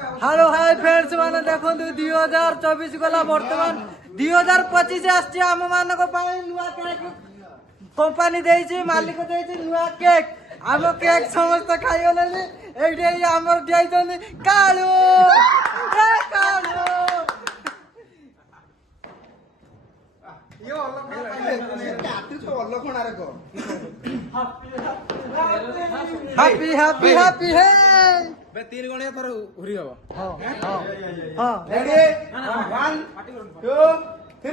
hello hi friends माने देखो 2024 गला वर्तमान 2025 आछि हम मानको पाई नुआ केक कंपनी देछि मालिक देछि नुआ केक हम केक समस्त खाइ गले एडे हमर देइछन कालू ए कालू यो हैप्पी हैप्पी हैप्पी है बे 3 गणिया थर उरी हबो हां हां रेडी 1 2 3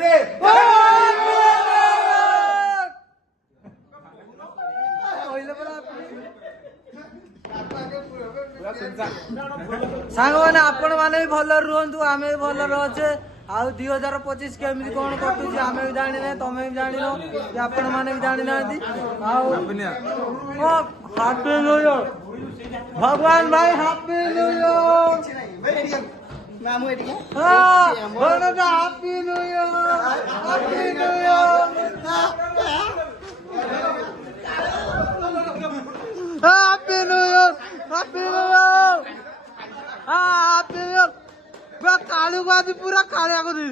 सांग मैंने आपण मैंने भी भल रुहतु आम भी भल रहे आउ 2025 केमी कौन कटुच आम भी जानी ना तुम भी जान आपण मैंने भी जानी ना हैप्पी न्यू ईयर भगवान भाई happy new year happy new year happy new year happy new year happy new year happy new year Kalu को आज पूरा कालिया को दे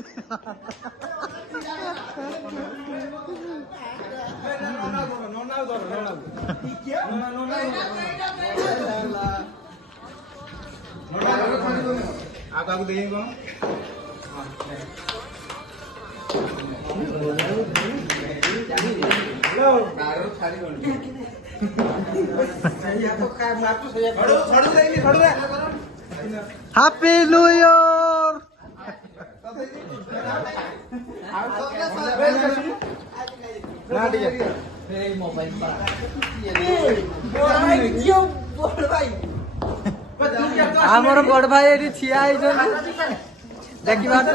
आगा को देई कोन हेलो दारू छाड़ी कोन सही तो काय मारतो सही छोड़ दे छोड़ दे हैप्पी न्यू ईयर ना ठीक है ए मोबाइल पर क्यों बोल भाई आमर बड़ भाई एठी छिया आइ देखी बात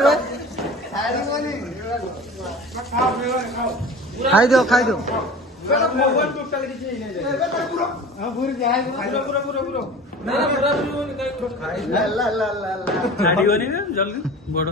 खाई दो मोबाइल टोटल किछ नहीं जाए हां पूरी जाए पूरा ना पूरा ला ला ला ला छाड़ी गनी जल्दी बड़